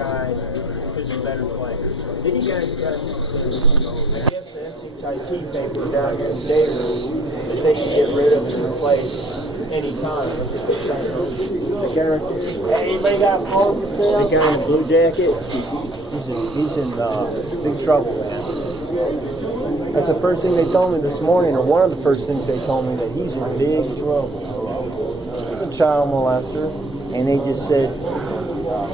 guys because they're better players. Then you guys got, I guess, the SUBSRIBE paper down here in the day room that they can get rid of and replace anytime. That's what they're saying. The guy right there. Hey, anybody got Paul for sale? The guy in the blue jacket, he's in big trouble, man. That's the first thing they told me this morning, or one of the first things they told me, that he's in big trouble. He's a child molester, and they just said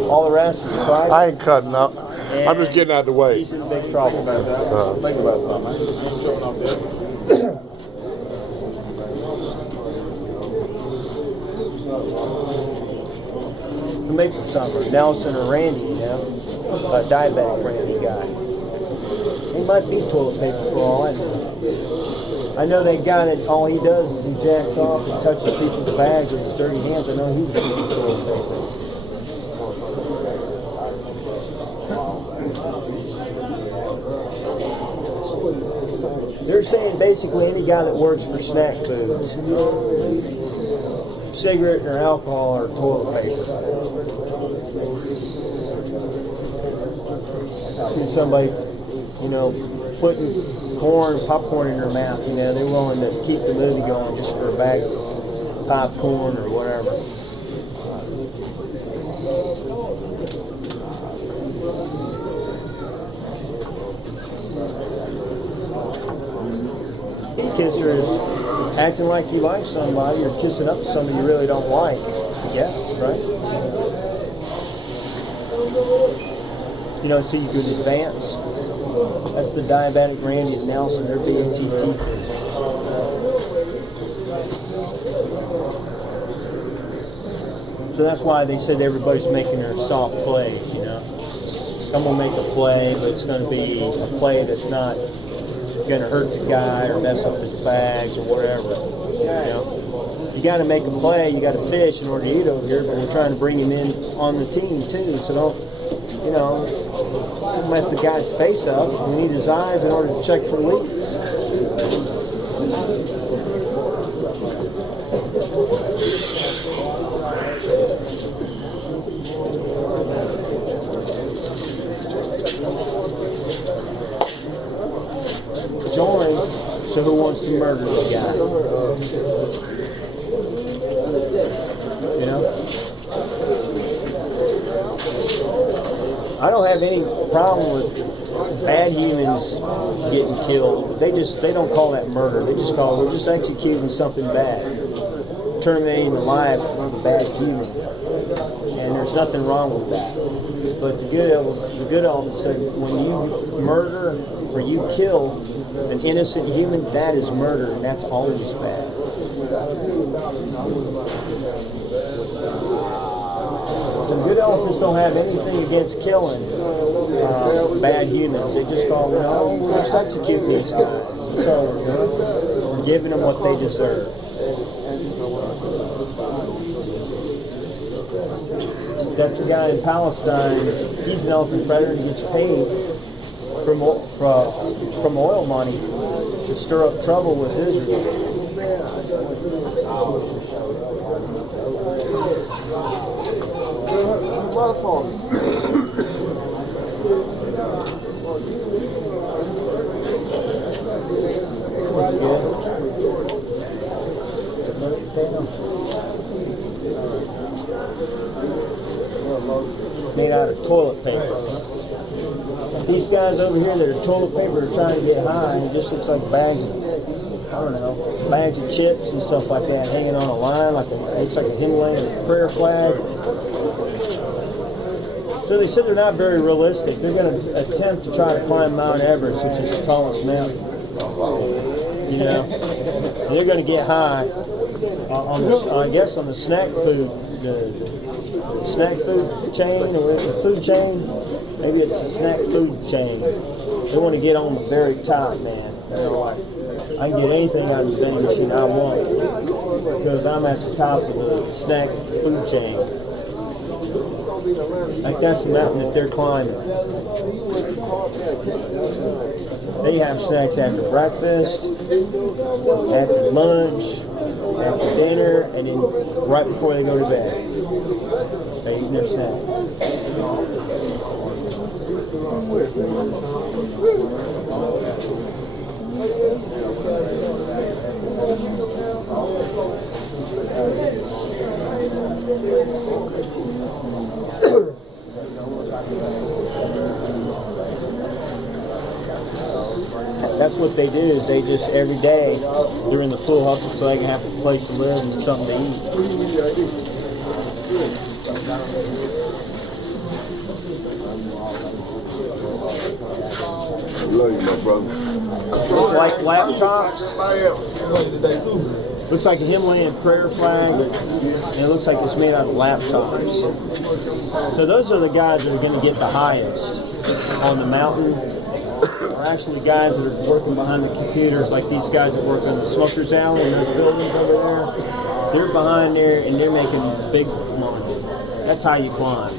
all the rest is private. I ain't cutting up. I'm just getting out of the way. He's in big trouble. Think about something. I ain't showing up there. Who makes it something? Nelson or Randy, you know? A diabetic Randy guy. He might be toilet paper for all I know. I know that guy that all he does is he jacks off and touches people's bags with his dirty hands. I know he's using toilet paper. They're saying basically any guy that works for snack foods, cigarette or alcohol or toilet paper. See somebody, you know, putting popcorn in their mouth, you know, they're willing to keep the movie going just for a bag of popcorn or whatever. Kisser is acting like you like somebody or kissing up to somebody you really don't like. Yeah, right? You know, so you could advance. That's the diabetic Randy and Nelson. They're BATT. So that's why they said everybody's making their soft plays, you know. I'm going to make a play, but it's going to be a play that's not going to hurt the guy or mess up his bags or whatever. You know, you got to make a play. You got to fish in order to eat over here, but we're trying to bring him in on the team too. So don't, you know, mess the guy's face up. We need his eyes in order to check for leaks. Join, so who wants to murder the guy? You know? I don't have any problem with bad humans getting killed. They don't call that murder. They just call it, we're just executing something bad. Terminating the life of a bad human. And there's nothing wrong with that. But the good elders said when you murder or you kill an innocent human, that is murder, and that's always bad. The good elephants don't have anything against killing bad humans. They just call them, oh, let's execute these guys. So we're giving them what they deserve. That's the guy in Palestine. He's an elephant predator. He gets paid from oil money to stir up trouble with Israel. Made out of toilet paper. These guys over here that are toilet paper are trying to get high, and it just looks like bags of, I don't know, bags of chips and stuff like that hanging on a line, it's like a Himalayan prayer flag. So they said they're not very realistic. They're going to attempt to try to climb Mount Everest, which is the tallest mountain. You know, they're going to get high on the, I guess, on the snack food, the snack food chain, or is it food chain? Maybe it's the snack food chain. They want to get on the very top, man. They're like, I can get anything out of this vending machine I want because I'm at the top of the snack food chain. Like that's the mountain that they're climbing. They have snacks after breakfast, after lunch, after dinner, and then right before they go to bed. They eat their snack. That's what they do, is they just every day they're in the full hustle so they can have a place to live and something to eat. Love you, my brother. Like laptops. Looks like a Himalayan prayer flag, and it looks like it's made out of laptops. So those are the guys that are going to get the highest on the mountain. Are actually guys that are working behind the computers, like these guys that work on the Smokers Alley and those buildings over there. They're behind there and they're making big money. That's how you climb.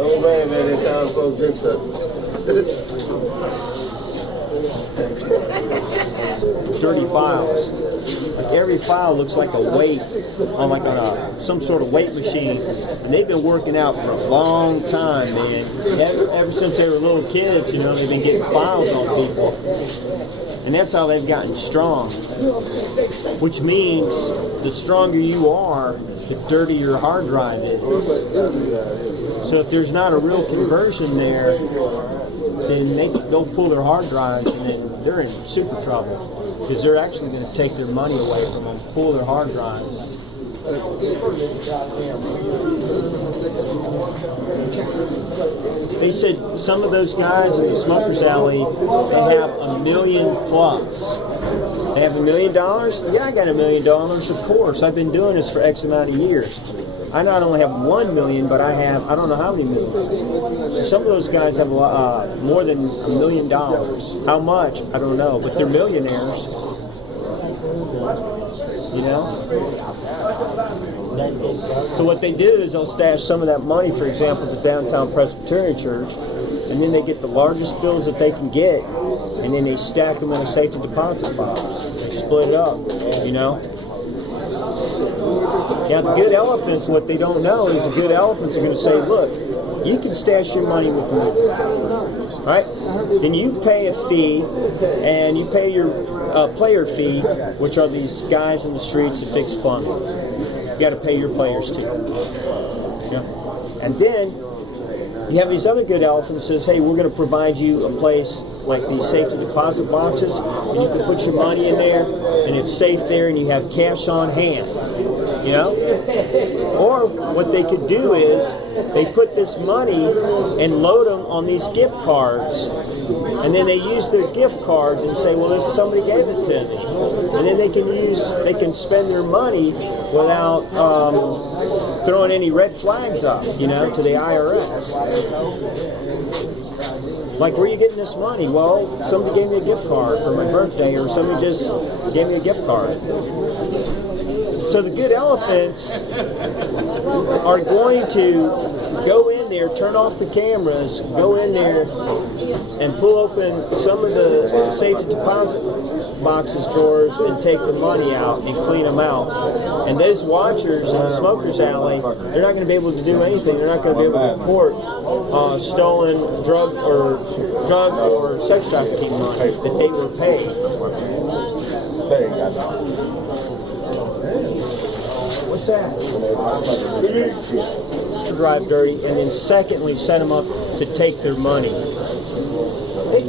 Oh man, they can't go drink something. Dirty files. Like every file looks like a weight on like some sort of weight machine, and they've been working out for a long time, man. Ever since they were little kids, you know, they've been getting files on people, and that's how they've gotten strong. Which means the stronger you are, the dirtier your hard drive is. So if there's not a real conversion there, then they'll pull their hard drives and then they're in super trouble. Because they're actually going to take their money away from them, pull their hard drives. They said some of those guys in the Smokers Alley, they have $1 million plus. They have $1 million? Yeah, I got $1 million, of course. I've been doing this for X amount of years. I not only have 1 million, but I have, I don't know how many millions. So some of those guys have more than $1 million. How much? I don't know, but they're millionaires. You know? So what they do is they'll stash some of that money, for example, at the Downtown Presbyterian Church, and then they get the largest bills that they can get, and then they stack them in a safety deposit box. They split it up, you know? Now, the good elephants, what they don't know is the good elephants are going to say, look, you can stash your money with me, right? Then you pay a fee, and you pay your player fee, which are these guys in the streets that fix plumbing. You got to pay your players too. Yeah. And then you have these other good elephants that says, hey, we're going to provide you a place like these safety deposit boxes, and you can put your money in there, and it's safe there, and you have cash on hand. You know? Or what they could do is they put this money and load them on these gift cards, and then they use their gift cards and say, well, somebody gave it to me. And then they can spend their money without throwing any red flags up, you know, to the IRS. Like, where are you getting this money? Well, somebody gave me a gift card for my birthday, or somebody just gave me a gift card. So the good elephants are going to go in there, turn off the cameras, go in there and pull open some of the safety deposit boxes, drawers, and take the money out and clean them out. And those watchers in the Smokers Alley, they're not going to be able to do anything. They're not going to be able to report stolen drug or sex trafficking money that they were paid. What's that? Drive dirty, and then secondly set them up to take their money. They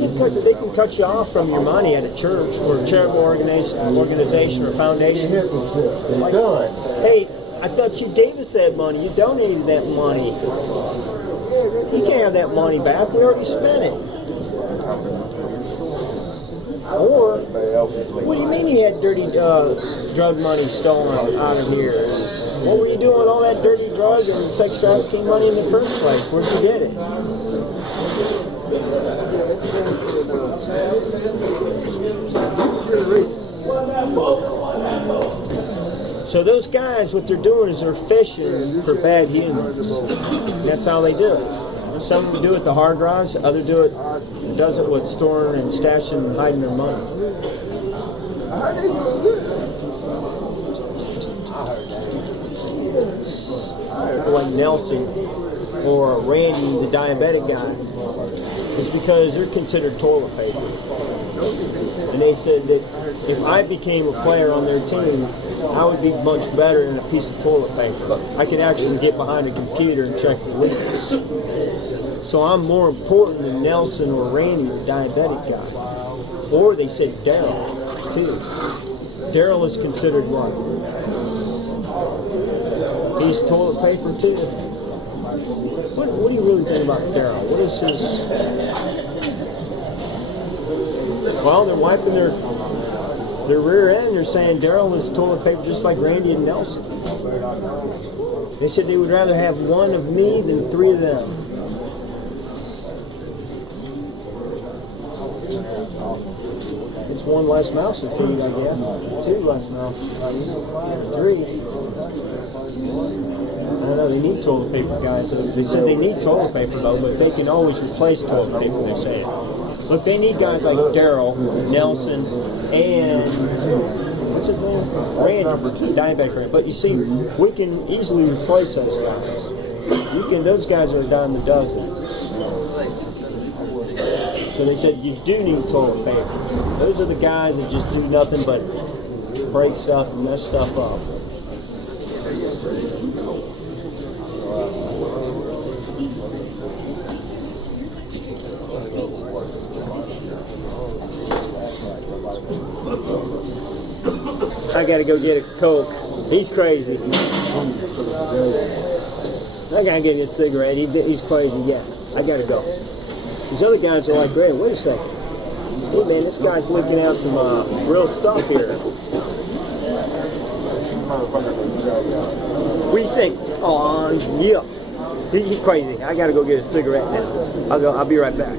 can cut you off from your money at a church or a charitable organization or foundation. Like, hey, I thought you gave us that money. You donated that money. You can't have that money back. We already spent it. Or, what do you mean you had dirty drug money stolen out of here? What were you doing with all that dirty drug and sex trafficking money in the first place? Where'd you get it? So those guys, what they're doing is they're fishing for bad humans. That's how they do it. Some do it with the hard drives, others does it with storing and stashing and hiding their money. Like Nelson, or Randy, the diabetic guy, is because they're considered toilet paper. And they said that if I became a player on their team, I would be much better than a piece of toilet paper. I could actually get behind a computer and check the leaks. So I'm more important than Nelson or Randy, the diabetic guy. Or they said Daryl, too. Daryl is considered what? He's toilet paper, too. What do you really think about Daryl? What is his... Well, they're wiping their rear end. They're saying Daryl is toilet paper just like Randy and Nelson. They said they would rather have one of me than three of them. It's one less mouse to feed, I guess. Two less mouse. Three. I don't know, they need toilet paper, guys. They said they need toilet paper, though, but they can always replace toilet paper, they're saying. Look, they need guys like Daryl, Nelson, and what's his name? Randy, diabetic Randy. But you see, we can easily replace those guys. Those guys are a dime a dozen. So they said you do need toilet paper. Those are the guys that just do nothing but break stuff and mess stuff up. I gotta go get a Coke. He's crazy. I gotta get him a cigarette. He's crazy. Yeah, I gotta go. These other guys are like, "Greg, wait a second. Hey man, this guy's looking out some real stuff here. What do you think?" Oh, yeah. He's crazy. I gotta go get a cigarette now. I'll be right back.